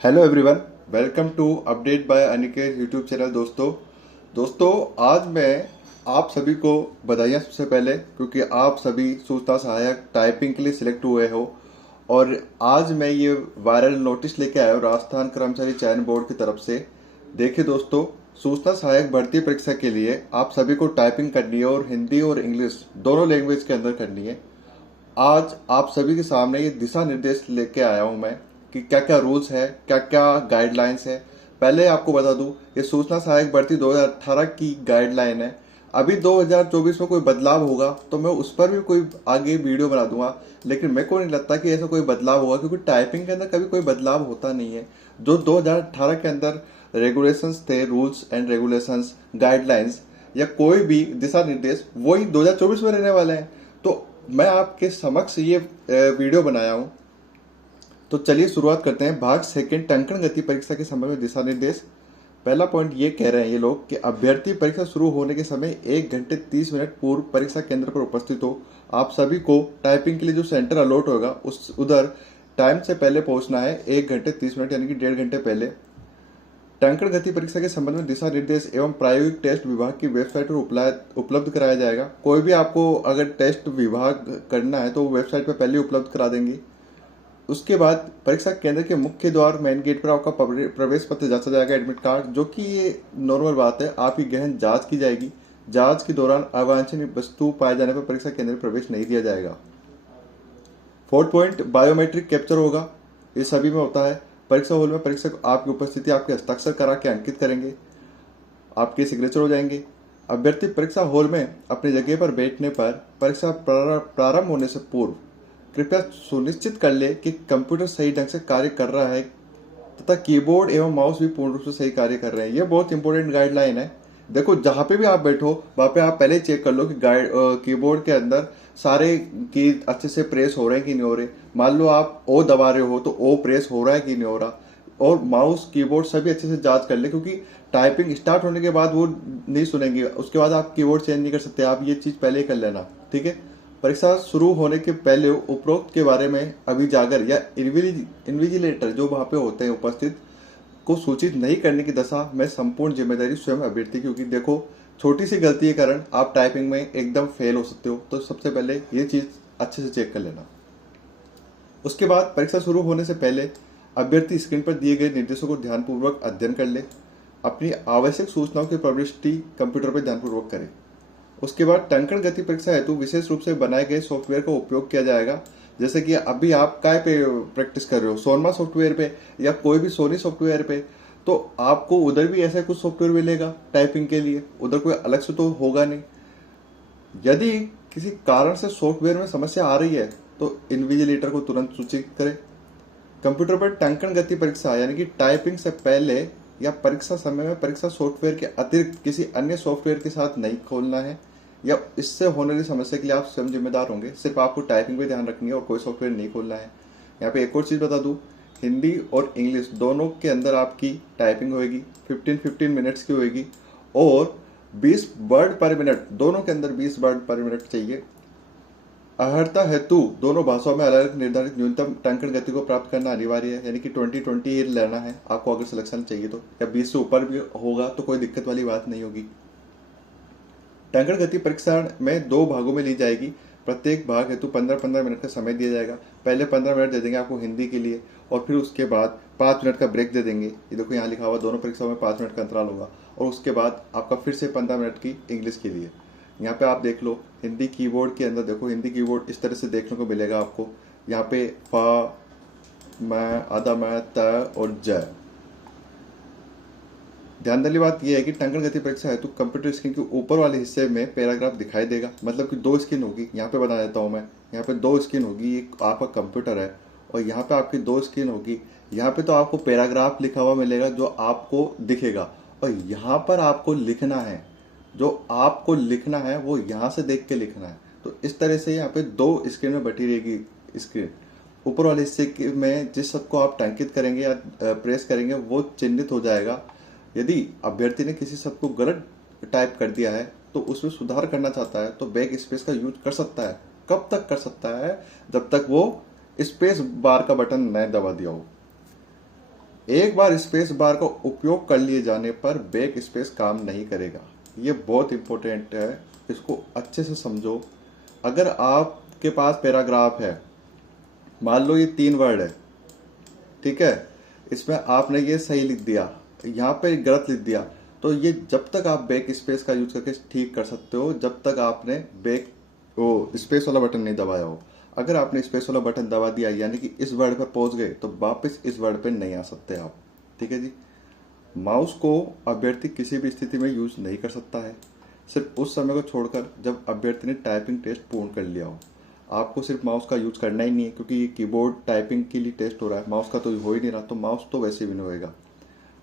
Hello everyone, welcome to update by Aniket YouTube channel. दोस्तों आज मैं आप सभी को बधाइयाँ सबसे पहले, क्योंकि आप सभी सूचना सहायक टाइपिंग के लिए सिलेक्ट हुए हो। और आज मैं ये वायरल नोटिस लेके आया हूँ राजस्थान कर्मचारी चयन बोर्ड की तरफ से। देखिए दोस्तों, सूचना सहायक भर्ती परीक्षा के लिए आप सभी को टाइपिंग करनी है और हिंदी और इंग्लिश दोनों लैंग्वेज के अंदर करनी है। आज आप सभी के सामने ये दिशा निर्देश लेके आया हूं मैं कि क्या क्या रूल्स है, क्या क्या गाइडलाइंस है। पहले आपको बता दूं, ये सूचना सहायक भर्ती 2018 की गाइडलाइन है। अभी 2024 में कोई बदलाव होगा तो मैं उस पर भी कोई आगे वीडियो बना दूंगा, लेकिन मेरे को नहीं लगता कि ऐसा कोई बदलाव होगा, क्योंकि टाइपिंग के अंदर कभी कोई बदलाव होता नहीं है। जो 2018 के अंदर रेगुलेशंस थे, रूल्स एंड रेगुलेशंस, गाइडलाइंस या कोई भी दिशा निर्देश, वही 2024 में रहने वाले हैं। तो मैं आपके समक्ष ये वीडियो बनाया हूं। तो चलिए शुरुआत करते हैं। भाग सेकंड, टंकण गति परीक्षा के संबंध में दिशा निर्देश। पहला पॉइंट ये कह रहे हैं ये लोग कि अभ्यर्थी परीक्षा शुरू होने के समय 1 घंटे 30 मिनट पूर्व परीक्षा केंद्र पर उपस्थित हो। आप सभी को टाइपिंग के लिए जो सेंटर अलॉट होगा उस उधर टाइम से पहले पहुंचना है, 1 घंटे 30 मिनट यानी कि 1.5 घंटे पहले। टंकण गति परीक्षा के संबंध में दिशा निर्देश एवं प्रायोगिक टेस्ट विभाग की वेबसाइट पर उपलब्ध कराया जाएगा। कोई भी आपको अगर टेस्ट विभाग करना है तो वो वेबसाइट पर पहले उपलब्ध करा देंगे। उसके बाद परीक्षा केंद्र के मुख्य द्वार मेन गेट पर आपका प्रवेश पत्र जांचा जाएगा, एडमिट कार्ड, जो कि ये नॉर्मल बात है। आपकी गहन जांच की जाएगी। जांच के दौरान अवांछनीय वस्तु पाए जाने पर परीक्षा केंद्र में प्रवेश नहीं दिया जाएगा। फोर्थ पॉइंट, बायोमेट्रिक कैप्चर होगा। ये सभी में होता है। परीक्षा हॉल में परीक्षक आपकी उपस्थिति आपके हस्ताक्षर करा के अंकित करेंगे, आपके सिग्नेचर हो जाएंगे। अभ्यर्थी परीक्षा हॉल में अपनी जगह पर बैठने पर परीक्षा प्रारंभ होने से पूर्व कृपया सुनिश्चित कर ले कि कंप्यूटर सही ढंग से कार्य कर रहा है तथा कीबोर्ड एवं माउस भी पूर्ण रूप से सही कार्य कर रहे हैं। ये बहुत इंपॉर्टेंट गाइडलाइन है। देखो, जहां पे भी आप बैठो वहां पे आप पहले चेक कर लो कि कीबोर्ड के अंदर सारे की अच्छे से प्रेस हो रहे हैं कि नहीं हो रहे। मान लो आप ओ दबा रहे हो तो ओ प्रेस हो रहा है कि नहीं हो रहा। और माउस कीबोर्ड सभी अच्छे से जांच कर ले, क्योंकि टाइपिंग स्टार्ट होने के बाद वो नहीं सुनेंगे, उसके बाद आप कीबोर्ड चेंज नहीं कर सकते। आप ये चीज पहले ही कर लेना, ठीक है। परीक्षा शुरू होने के पहले उपरोक्त के बारे में अभिजागर या इन्विजिलेटर जो वहां पे होते हैं उपस्थित को सूचित नहीं करने की दशा में संपूर्ण जिम्मेदारी स्वयं अभ्यर्थी की। क्योंकि देखो, छोटी सी गलती के कारण आप टाइपिंग में एकदम फेल हो सकते हो। तो सबसे पहले ये चीज अच्छे से चेक कर लेना। उसके बाद परीक्षा शुरू होने से पहले अभ्यर्थी स्क्रीन पर दिए गए निर्देशों को ध्यानपूर्वक अध्ययन कर ले। अपनी आवश्यक सूचनाओं की प्रविष्टि कंप्यूटर पर ध्यानपूर्वक करें। उसके बाद टंकण गति परीक्षा हेतु विशेष रूप से बनाए गए सॉफ्टवेयर का उपयोग किया जाएगा। जैसे कि अभी आप काय पे प्रैक्टिस कर रहे हो, सोनमा सॉफ्टवेयर पे या कोई भी सोनी सॉफ्टवेयर पे, तो आपको उधर भी ऐसा कुछ सॉफ्टवेयर मिलेगा टाइपिंग के लिए। उधर कोई अलग से तो होगा नहीं। यदि किसी कारण से सॉफ्टवेयर में समस्या आ रही है तो इन्विजिलेटर को तुरंत सूचित करें। कंप्यूटर पर टंकण गति परीक्षा यानी कि टाइपिंग से पहले या परीक्षा समय में परीक्षा सॉफ्टवेयर के अतिरिक्त किसी अन्य सॉफ्टवेयर के साथ नहीं खोलना है, या इससे होने वाली समस्या के लिए आप स्वयं जिम्मेदार होंगे। सिर्फ आपको टाइपिंग पे ध्यान रखनी है और कोई सॉफ्टवेयर नहीं खोलना है। यहाँ पे एक और चीज बता दूं, हिंदी और इंग्लिश दोनों के अंदर आपकी टाइपिंग होगी, 15-15 मिनट्स की होगी और 20 वर्ड पर मिनट, दोनों के अंदर 20 वर्ड पर मिनट चाहिए। अर्हता हेतु दोनों भाषाओं में अलग अलग निर्धारित न्यूनतम टंकण गति को प्राप्त करना अनिवार्य है, यानी कि 20-20 ही लेना है आपको अगर सिलेक्शन चाहिए तो, या 20 से ऊपर भी होगा तो कोई दिक्कत वाली बात नहीं होगी। टंकण गति परीक्षा में 2 भागों में ली जाएगी। प्रत्येक भाग हेतु 15-15 मिनट का समय दिया जाएगा। पहले 15 मिनट दे देंगे आपको हिंदी के लिए और फिर उसके बाद 5 मिनट का ब्रेक दे देंगे। ये देखो यहाँ लिखा हुआ, दोनों परीक्षाओं में 5 मिनट का अंतराल होगा। और उसके बाद आपका फिर से 15 मिनट की इंग्लिश के लिए। यहाँ पे आप देख लो, हिंदी कीबोर्ड के अंदर देखो, हिंदी कीबोर्ड इस तरह से देखने को मिलेगा आपको। यहाँ पे फ, मैं, आधा मैं, त और ज। ध्यान देने बात यह है कि टंकण गति परीक्षा हेतु कंप्यूटर स्क्रीन के ऊपर वाले हिस्से में पैराग्राफ दिखाई देगा। मतलब कि 2 स्क्रीन होगी। यहाँ पे बता देता हूँ मैं, यहाँ पे 2 स्क्रीन होगी। एक आपका कंप्यूटर है और यहाँ पे आपकी 2 स्क्रीन होगी। यहाँ पे तो आपको पैराग्राफ लिखा हुआ मिलेगा जो आपको दिखेगा, और यहाँ पर आपको लिखना है। जो आपको लिखना है वो यहाँ से देख के लिखना है। तो इस तरह से यहाँ पे 2 स्क्रीन में बैठी रहेगी स्क्रीन। ऊपर वाले हिस्से में जिस शब्द को आप टंकित करेंगे या प्रेस करेंगे वो चिन्हित हो जाएगा। यदि अभ्यर्थी ने किसी शब्द को गलत टाइप कर दिया है तो उसमें सुधार करना चाहता है तो बैक स्पेस का यूज कर सकता है। कब तक कर सकता है? जब तक वो स्पेस बार का बटन न दबा दिया हो। एक बार स्पेस बार का उपयोग कर लिए जाने पर बैक स्पेस काम नहीं करेगा। ये बहुत इंपॉर्टेंट है, इसको अच्छे से समझो। अगर आपके पास पैराग्राफ है, मान लो ये 3 वर्ड है, ठीक है, इसमें आपने ये सही लिख दिया, यहाँ पे गलत लिख दिया, तो ये जब तक आप बैक स्पेस का यूज करके ठीक कर सकते हो जब तक आपने बैक वो स्पेस वाला बटन नहीं दबाया हो। अगर आपने स्पेस वाला बटन दबा दिया यानी कि इस वर्ड पर पहुंच गए तो वापस इस वर्ड पे नहीं आ सकते आप, ठीक है जी। माउस को अभ्यर्थी किसी भी स्थिति में यूज नहीं कर सकता है, सिर्फ उस समय को छोड़कर जब अभ्यर्थी ने टाइपिंग टेस्ट पूर्ण कर लिया हो। आपको सिर्फ माउस का यूज करना ही नहीं है, क्योंकि ये कीबोर्ड टाइपिंग के लिए टेस्ट हो रहा है, माउस का तो हो ही नहीं रहा, तो माउस तो वैसे भी नहीं होएगा।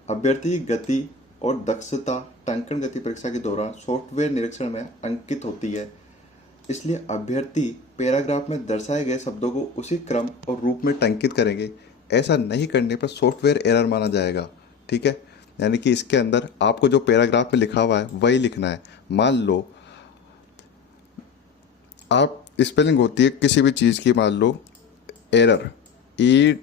अभ्यर्थी की गति और दक्षता टंकण गति परीक्षा के दौरान सॉफ्टवेयर निरीक्षण में अंकित होती है, इसलिए अभ्यर्थी पैराग्राफ में दर्शाए गए शब्दों को उसी क्रम और रूप में टंकित करेंगे। ऐसा नहीं करने पर सॉफ्टवेयर एरर माना जाएगा, ठीक है। यानी कि इसके अंदर आपको जो पैराग्राफ में लिखा हुआ है वही लिखना है। मान लो आप स्पेलिंग होती है किसी भी चीज़ की, मान लो एरर, ERROR,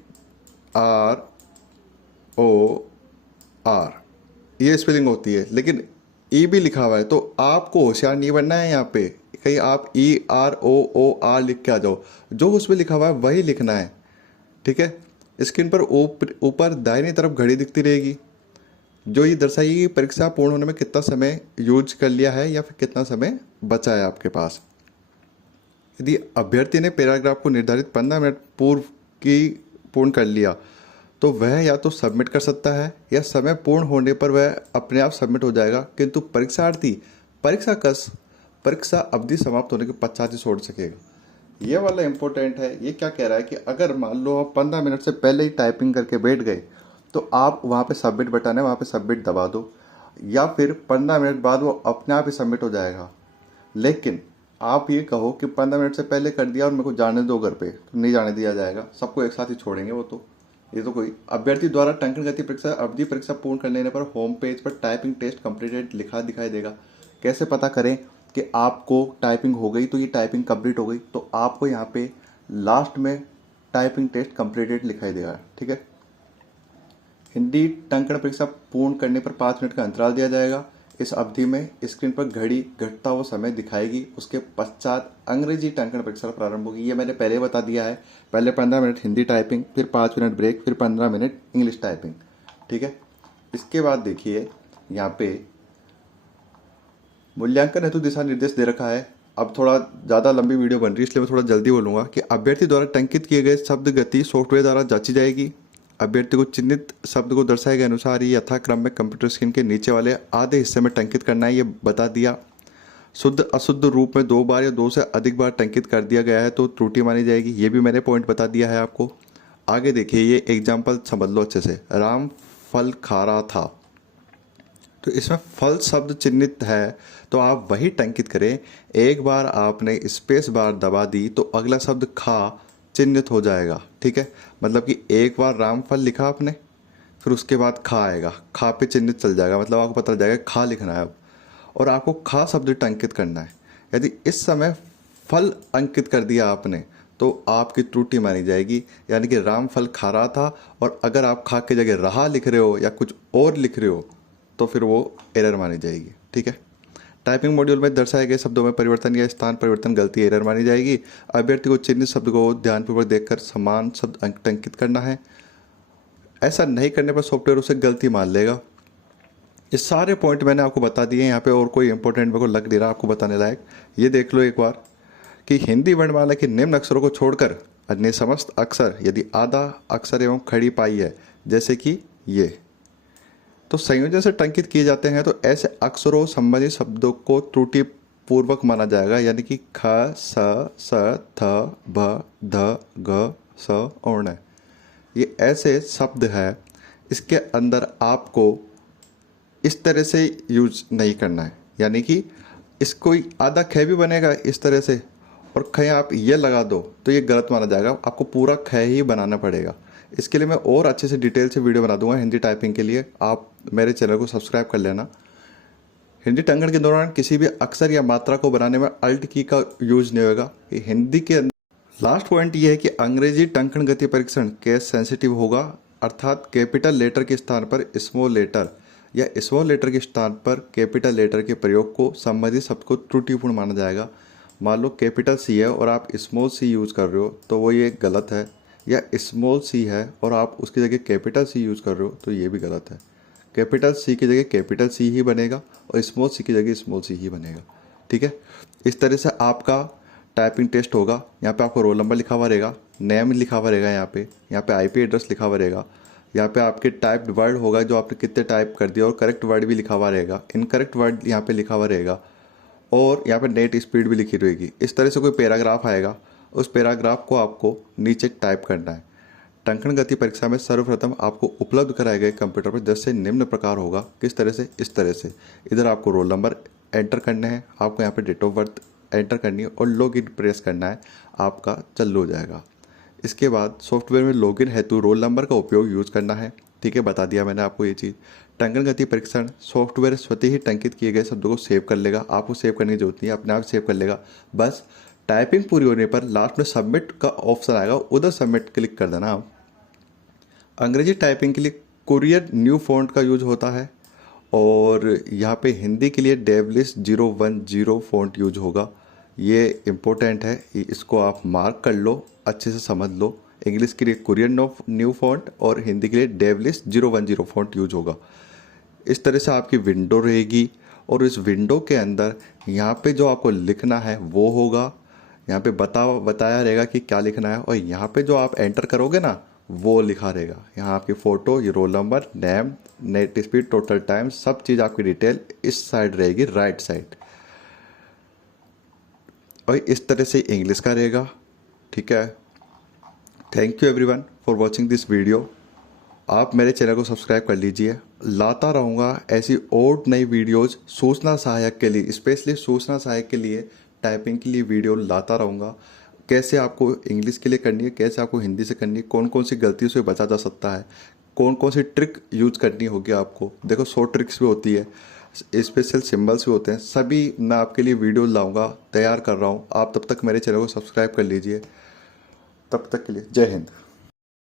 ये स्पेलिंग होती है, लेकिन ई भी लिखा हुआ है, तो आपको होशियार नहीं बनना है। यहाँ पे कहीं आप EROOR लिख के आ जाओ, जो उसमें लिखा हुआ है वही लिखना है, ठीक है। स्क्रीन पर ऊपर दाहिनी तरफ घड़ी दिखती रहेगी जो ये दर्शाएगी कि परीक्षा पूर्ण होने में कितना समय यूज कर लिया है या फिर कितना समय बचा है आपके पास। यदि अभ्यर्थी ने पैराग्राफ को निर्धारित 15 मिनट पूर्व की पूर्ण कर लिया तो वह या तो सबमिट कर सकता है या समय पूर्ण होने पर वह अपने आप सबमिट हो जाएगा, किंतु परीक्षार्थी परीक्षा अवधि समाप्त होने के पश्चात ही छोड़ सकेगा। ये वाला इंपॉर्टेंट है। ये क्या कह रहा है कि अगर मान लो आप 15 मिनट से पहले ही टाइपिंग करके बैठ गए तो आप वहाँ पे सबमिट बटन है, वहाँ पे सबमिट दबा दो, या फिर 15 मिनट बाद वो अपने आप ही सबमिट हो जाएगा। लेकिन आप ये कहो कि 15 मिनट से पहले कर दिया और मेरे को जाने दो घर पे, तो नहीं जाने दिया जाएगा, सबको एक साथ ही छोड़ेंगे वो तो। ये तो कोई अभ्यर्थी द्वारा टंकण गति परीक्षा अवधि परीक्षा पूर्ण कर लेने पर होम पेज पर टाइपिंग टेस्ट कंप्लीटेड लिखा दिखाई देगा। कैसे पता करें कि आपको टाइपिंग हो गई, तो ये टाइपिंग कंप्लीट हो गई, तो आपको यहाँ पे लास्ट में टाइपिंग टेस्ट कंप्लीटेड लिखाई देगा, ठीक है। हिंदी टंकण परीक्षा पूर्ण करने पर 5 मिनट का अंतराल दिया जाएगा। इस अवधि में स्क्रीन पर घड़ी घटता हुआ समय दिखाएगी। उसके पश्चात अंग्रेजी टंकण परीक्षा प्रारंभ होगी। ये मैंने पहले बता दिया है, पहले 15 मिनट हिंदी टाइपिंग, फिर 5 मिनट ब्रेक, फिर 15 मिनट इंग्लिश टाइपिंग, ठीक है। इसके बाद देखिए यहाँ पे मूल्यांकन हेतु दिशा निर्देश दे रखा है। अब थोड़ा ज़्यादा लंबी वीडियो बन रही है इसलिए मैं थोड़ा जल्दी बोलूँगा कि अभ्यर्थी द्वारा टंकित किए गए शब्द गति सॉफ्टवेयर द्वारा जांची जाएगी। अभ्यर्थी को चिन्हित शब्द को दर्शाए गए अनुसार ही यथाक्रम में कंप्यूटर स्क्रीन के नीचे वाले आधे हिस्से में टंकित करना है, ये बता दिया। शुद्ध अशुद्ध रूप में 2 बार या 2 से अधिक बार टंकित कर दिया गया है तो त्रुटि मानी जाएगी, ये भी मैंने पॉइंट बता दिया है आपको। आगे देखिए, ये एग्जाम्पल समझ लो अच्छे से। राम फल खा रहा था, तो इसमें फल शब्द चिन्हित है तो आप वही टंकित करें। एक बार आपने स्पेस बार दबा दी तो अगला शब्द खा चिन्हित हो जाएगा, ठीक है। मतलब कि एक बार रामफल लिखा आपने, फिर उसके बाद खा आएगा, खा पे चिन्हित चल जाएगा, मतलब आपको पता चल जाएगा खा लिखना है अब, और आपको खा शब्द टंकित करना है। यदि इस समय फल अंकित कर दिया आपने तो आपकी त्रुटि मानी जाएगी, यानी कि राम फल खा रहा था, और अगर आप खा की जगह रहा लिख रहे हो या कुछ और लिख रहे हो तो फिर वो एरर मानी जाएगी, ठीक है। टाइपिंग मॉड्यूल में दर्शाए गए शब्दों में परिवर्तन या स्थान परिवर्तन गलती एरर मानी जाएगी। अभ्यर्थी को चिन्हित शब्द को ध्यानपूर्वक देखकर समान शब्द अंकित करना है। ऐसा नहीं करने पर सॉफ्टवेयर उसे गलती मान लेगा। ये सारे पॉइंट मैंने आपको बता दिए। यहाँ पे और कोई इंपॉर्टेंट मेरे को लग नहीं रहा आपको बताने लायक। ये देख लो एक बार कि हिंदी वर्णमाला के निम्न अक्षरों को छोड़कर अन्य समस्त अक्षर यदि आधा अक्षर एवं खड़ी पाई है, जैसे कि ये, तो संयोजन से टंकित किए जाते हैं, तो ऐसे अक्षरों संबंधित शब्दों को त्रुटि पूर्वक माना जाएगा, यानी कि ख, स, थ, भ, ध, घ, स और ण। ये ऐसे शब्द है, इसके अंदर आपको इस तरह से यूज नहीं करना है, यानी कि इसको आधा ख भी बनेगा इस तरह से और ख आप ये लगा दो तो ये गलत माना जाएगा। आपको पूरा ख ही बनाना पड़ेगा। इसके लिए मैं और अच्छे से डिटेल से वीडियो बना दूंगा हिंदी टाइपिंग के लिए, आप मेरे चैनल को सब्सक्राइब कर लेना। हिंदी टंकण के दौरान किसी भी अक्षर या मात्रा को बनाने में अल्ट की का यूज नहीं होगा। हिंदी के लास्ट पॉइंट ये है कि अंग्रेजी टंकण गति परीक्षण केस सेंसिटिव होगा, अर्थात कैपिटल लेटर के स्थान पर स्मॉल लेटर या स्मॉल लेटर के स्थान पर कैपिटल लेटर के प्रयोग को संबंधित शब्द को त्रुटिपूर्ण माना जाएगा। मान लो कैपिटल सी है और आप स्मॉल सी यूज़ कर रहे हो तो वो ये गलत है, या स्मॉल सी है और आप उसकी जगह कैपिटल सी यूज़ कर रहे हो तो ये भी गलत है। कैपिटल सी की जगह कैपिटल सी ही बनेगा और स्मॉल सी की जगह स्मॉल सी ही बनेगा। ठीक है, इस तरह से आपका टाइपिंग टेस्ट होगा। यहाँ पे आपको रोल नंबर लिखा हुआ रहेगा, नेम लिखा हुआ रहेगा, यहाँ पे आईपी एड्रेस लिखा हुआ रहेगा, यहाँ पे आपके टाइप्ड वर्ड होगा जो आपने कितने टाइप कर दिया और करेक्ट वर्ड भी लिखा हुआ रहेगा, इनकरेक्ट वर्ड यहाँ पे लिखा हुआ रहेगा और यहाँ पे नेट स्पीड भी लिखी रहेगी। इस तरह से कोई पैराग्राफ आएगा, उस पैराग्राफ को आपको नीचे टाइप करना है। टंकण गति परीक्षा में सर्वप्रथम आपको उपलब्ध कराए गए कंप्यूटर पर जैसे निम्न प्रकार होगा। किस तरह से? इस तरह से इधर आपको रोल नंबर एंटर करने हैं, आपको यहाँ पे डेट ऑफ बर्थ एंटर करनी है और लॉगिन प्रेस करना है, आपका चालू हो जाएगा। इसके बाद सॉफ्टवेयर में लॉगिन हेतु रोल नंबर का उपयोग यूज़ करना है। ठीक है, बता दिया मैंने आपको ये चीज़। टंकण गति परीक्षण सॉफ्टवेयर स्वतः ही टंकित किए गए शब्दों को सेव कर लेगा, आपको सेव करने की जरूरत नहीं है, अपने आप सेव कर लेगा। बस टाइपिंग पूरी होने पर लास्ट में सबमिट का ऑप्शन आएगा, उधर सबमिट क्लिक कर देना आप। अंग्रेजी टाइपिंग के लिए कुरियर न्यू फॉन्ट का यूज होता है और यहाँ पे हिंदी के लिए डेवलिश 010 फॉन्ट यूज होगा। ये इम्पोर्टेंट है, इसको आप मार्क कर लो, अच्छे से समझ लो। इंग्लिश के लिए कुरियर न्यू फॉन्ट और हिंदी के लिए डेवलिश 010 फॉन्ट यूज होगा। इस तरह से आपकी विंडो रहेगी और इस विंडो के अंदर यहाँ पे जो आपको लिखना है वो होगा, यहाँ पे बताया रहेगा कि क्या लिखना है और यहाँ पे जो आप एंटर करोगे ना वो लिखा रहेगा। यहाँ आपकी फ़ोटो, ये roll number, name, net speed, total time, सब चीज़ आपकी डिटेल इस साइड रहेगी, राइट साइड। और इस तरह से इंग्लिश का रहेगा। ठीक है, thank you everyone for watching this video. आप मेरे चैनल को सब्सक्राइब कर लीजिए, लाता रहूँगा ऐसी और नई वीडियोज़ सूचना सहायक के लिए, स्पेशली सूचना सहायक के लिए, टाइपिंग के लिए वीडियो लाता रहूँगा। कैसे आपको इंग्लिश के लिए करनी है, कैसे आपको हिंदी से करनी है, कौन कौन सी गलतियों से बचा जा सकता है, कौन कौन सी ट्रिक यूज़ करनी होगी आपको। देखो शॉर्ट ट्रिक्स भी होती है, स्पेशल सिंबल्स भी होते हैं, सभी मैं आपके लिए वीडियो लाऊंगा, तैयार कर रहा हूँ। आप तब तक मेरे चैनल को सब्सक्राइब कर लीजिए। तब तक के लिए जय हिंद।